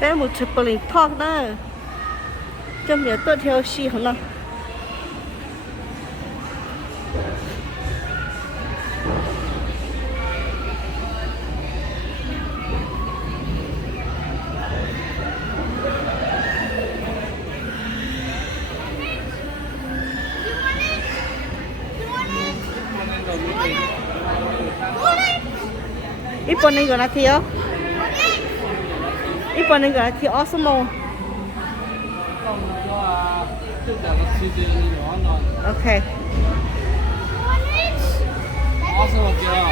bé một chụp bling thong đó trong nhà tôi theo xì hả nó 이번엔 거 같아요. 이번엔 거 같아요. 어스모. 오케이. Awesome, girl.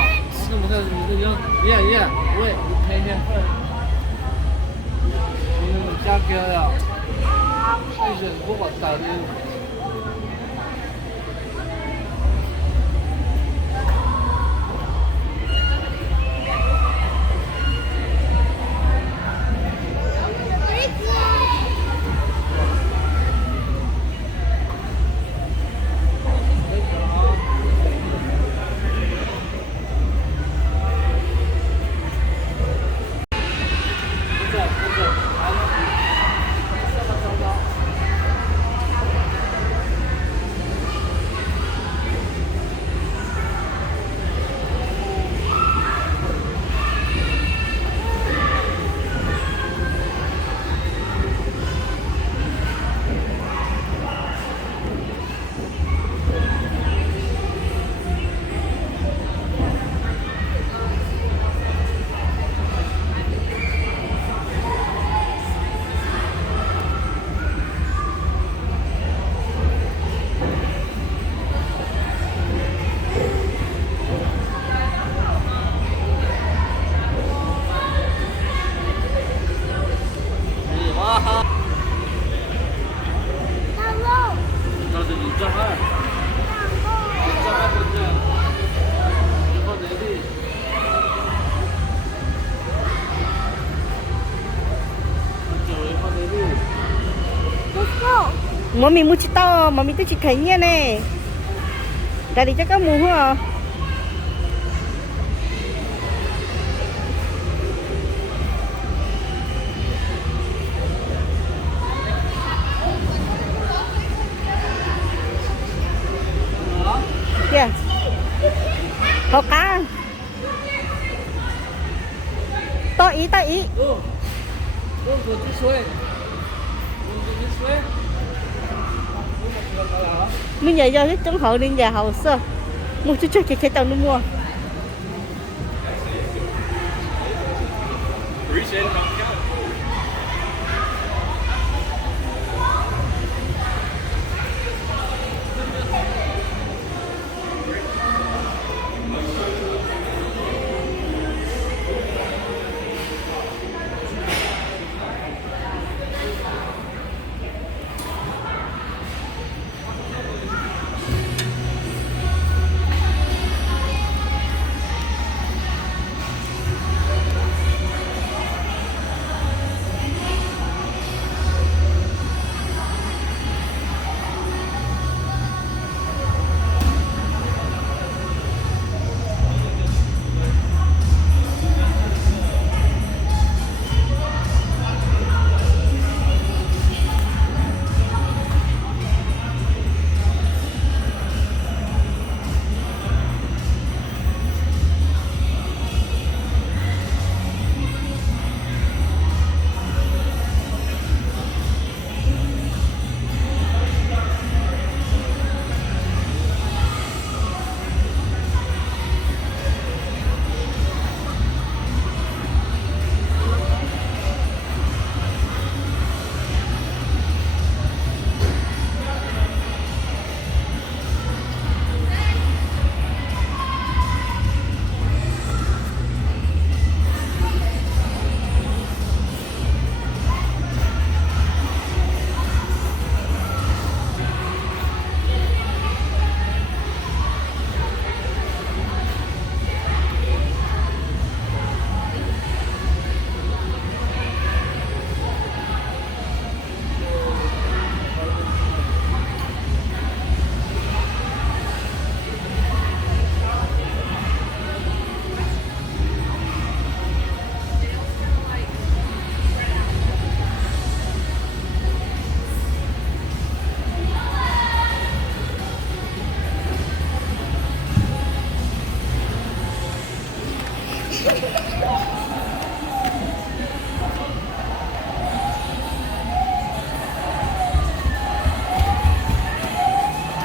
Yeah, yeah. Wait, you pay him first. Jack, girl. 你是不我打的。 mami mua chỉ to mami tôi chỉ thấy nha nè đã đi chắc có mua hả kìa có cá to ý mình nhảy vô cái trống hội lên nhà hậu sơ mua chút chút chạy tàu nó mua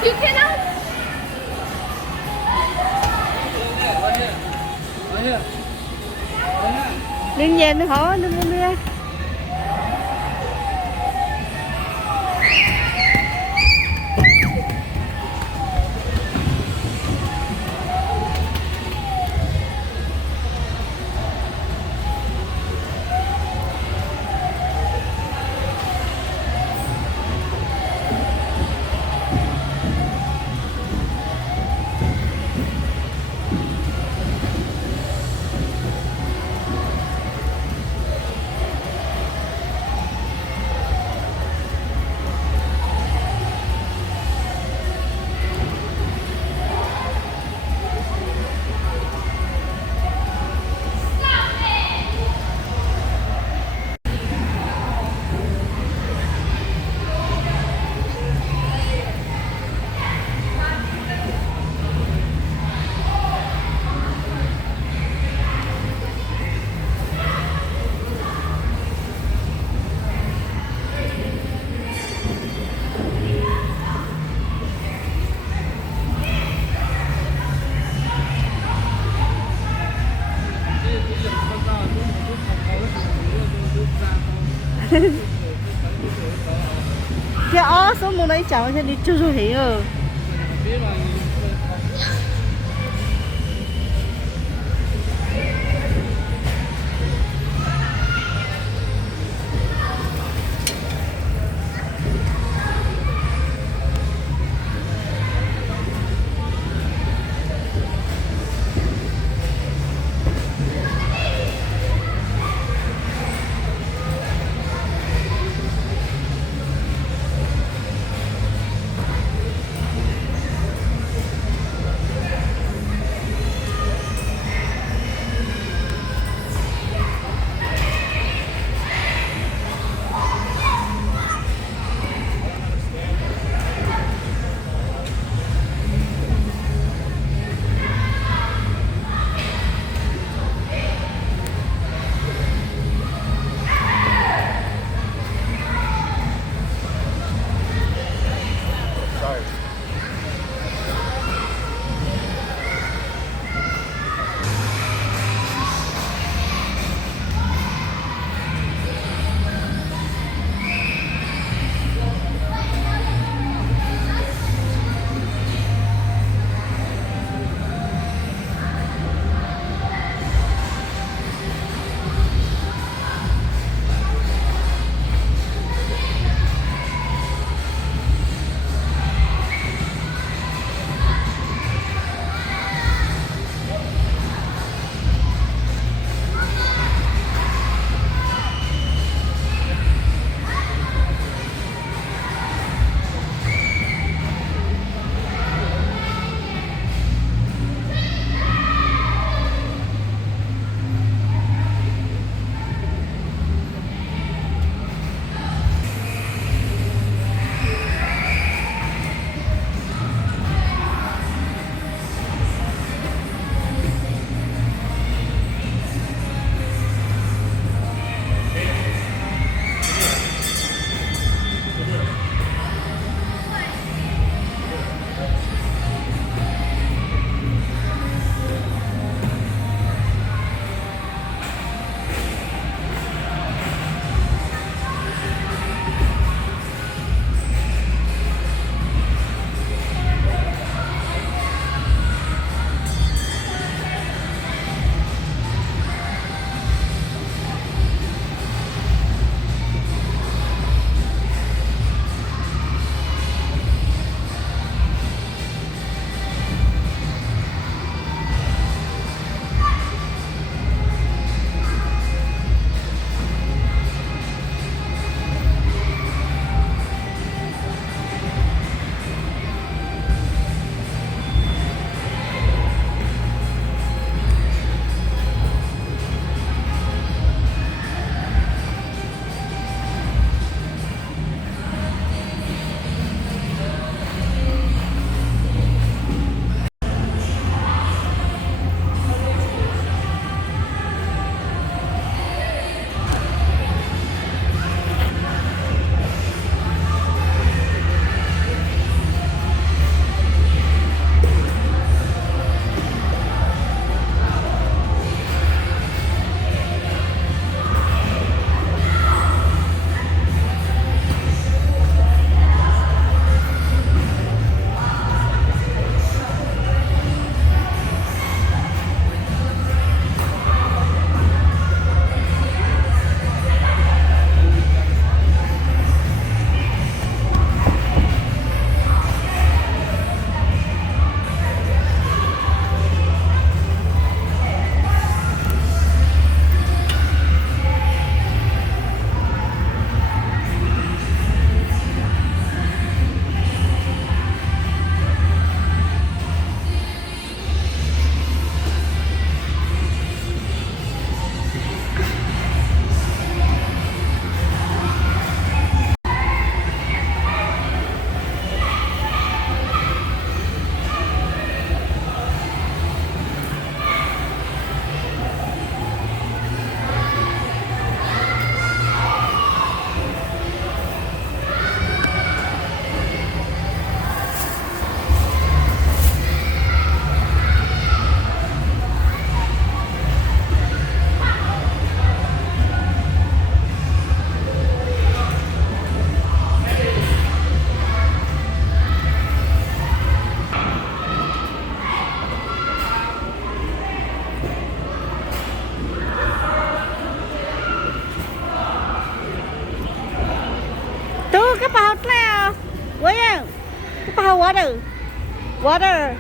You cannot. 来下， đương nhiên hả đương nhiên đưa cái ó số một đấy cháu sẽ đi chưa du hí rồi别嘛， bao tao. William, cái bao water. Water.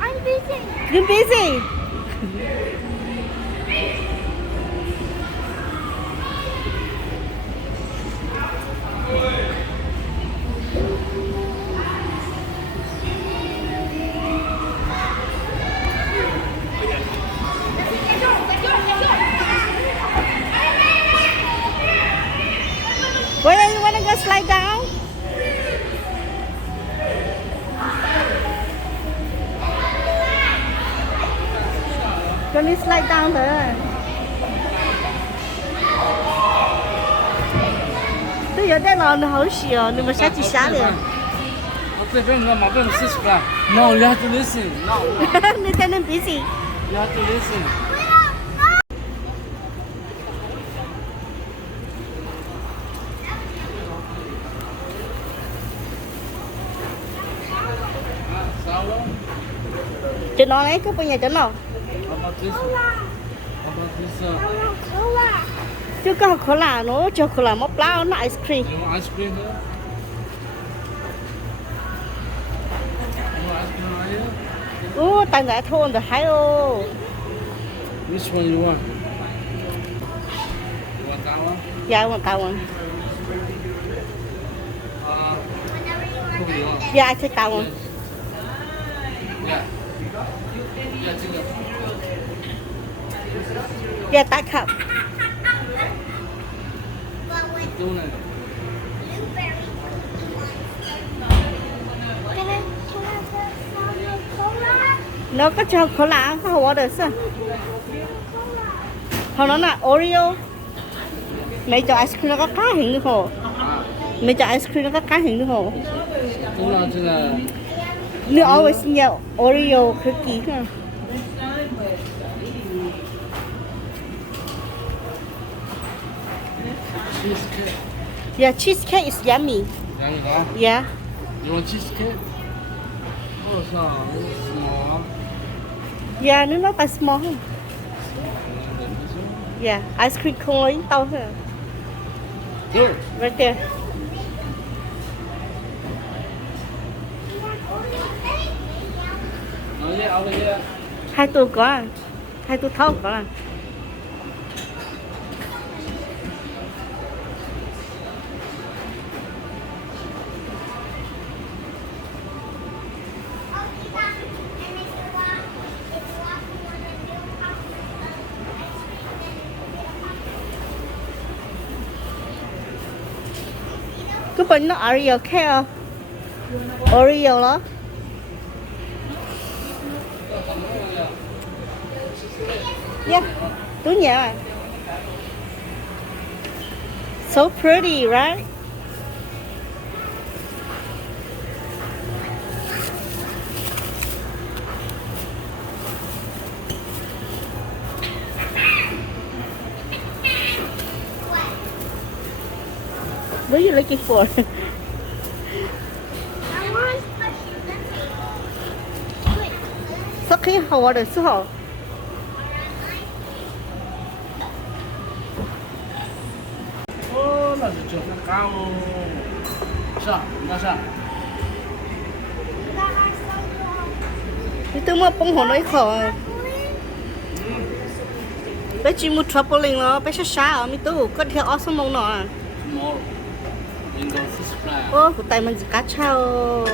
I'm busy. You busy? William, you wanna go slide down? Cho đi slide down thôi. Tôi giờ đây là nó hậu xỉu, nhưng mà sẽ chỉ xả liền. 这边你马上试试看。No, you have to listen. No, Nên cho nên busy. you have to listen. Sao không? Cho nó lấy cái bên nhà cho nó. How about this one? How about this? Cola. Chứ có khổ là nó cho khổ là móc lao nó ice cream. You want ice cream here? You want ice cream right here? Tại ngã thôn rồi hay ô. Which one you want? You want that one? Dạ, mà tao mà. Who do you want? Dạ, anh sẽ tao mà. Yeah. Yeah,这个。Dạ, ta khắp.都那个。 Can I put some cola? Nó có cho khổ là có hổ được sao? Họ nói là Oreo. Mẹ cho ice cream nó có cá hình nữa hổ. Mẹ cho ice cream nó có cá hình nữa hổ. 都拿这个。 Nó always nhiều Oreo cookie ha. Cheesecake. Yeah, cheesecake is yummy. 两个啊 Yeah. You want cheesecake? Oh, small. Yeah, nó phải small hơn. Yeah, ice cream không lấy to hơn. Good. Right there. Over here. Hai tôi có à? Hai tôi thâu có à? Cái bên nó Oreo khác không? Oreo đó. Yeah, túi nhà. So pretty, right? What are you looking for? I want Sao khi họ được số họ? Oh, 那就叫它干哦。上，那上。 Thì tôi mua bông hồ nói khổ. Bé chỉ mua trampoline nó, bé xa ở mi tu, có theo ở sông mông nó. Tomorrow. You go fish fry. Ô, của tay mình cá trao.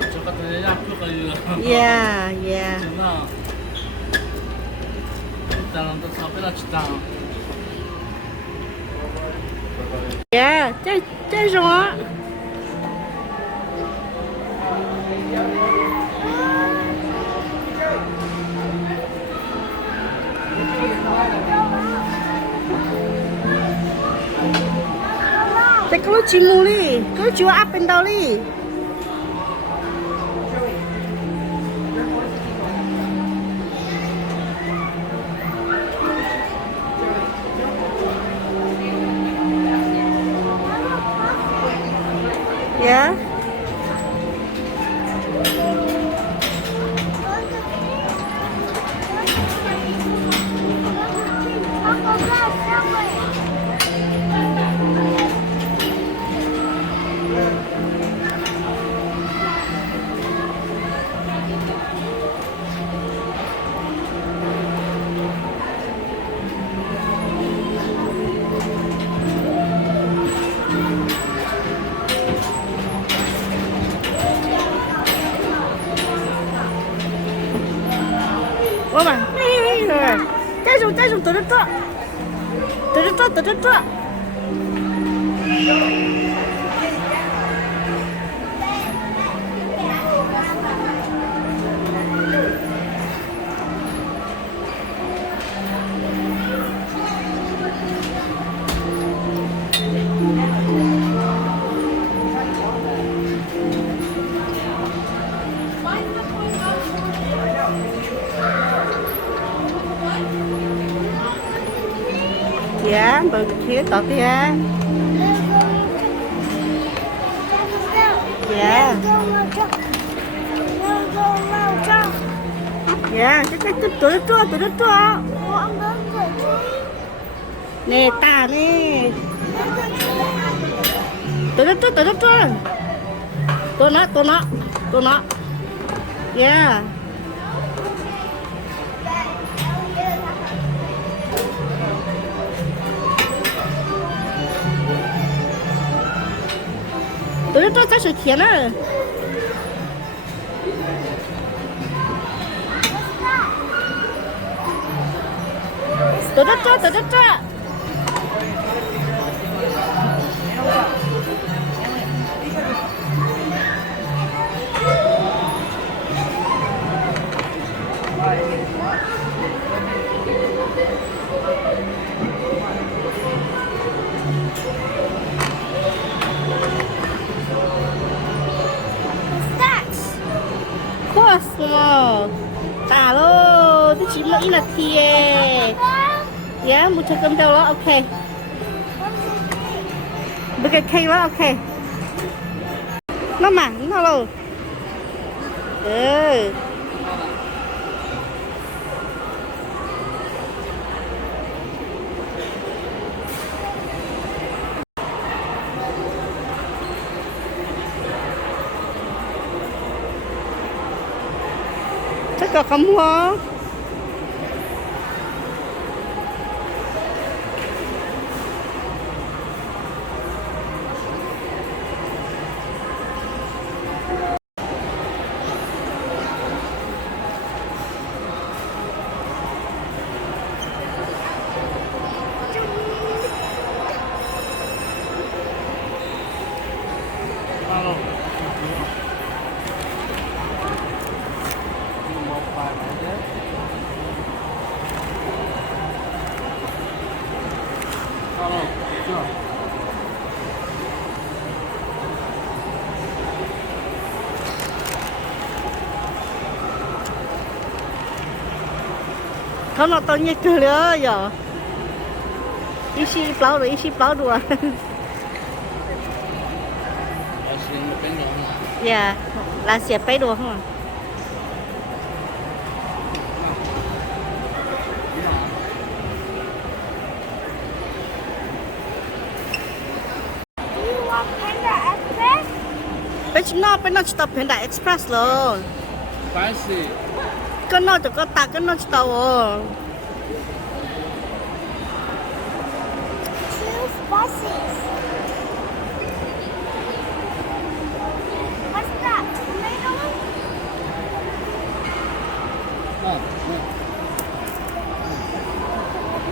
저 같은 애 약표 걸려. Yeah, yeah. 정말. 일단은 또 사배나 치다. Yeah, chơi rồi. Thế có chim mù đi, có chim up and down đi. Yeah. cái dùng từ đó từ đó dạ bờ kia tọt đi à dạ dạ cái từ đó nè ta nè từ đó tôi nó dạ từ đó在水田呢từ đó Cosmo tả lô tôi chỉ mỗi là thiê dạ một chai cơm đâu đó ok bây giờ cây đó ok nó mặn nó luôn ừ chắc là không cóเขานอนตอนนี้เกลืออยู่一起包的，一起包的啊。dạ là sẽ phải được không ạ? Bên nó chỉ tàu Panda Express rồi. Spicy. Cái nó chỉ có ta cái nó chỉ tàu rồi. Two spices.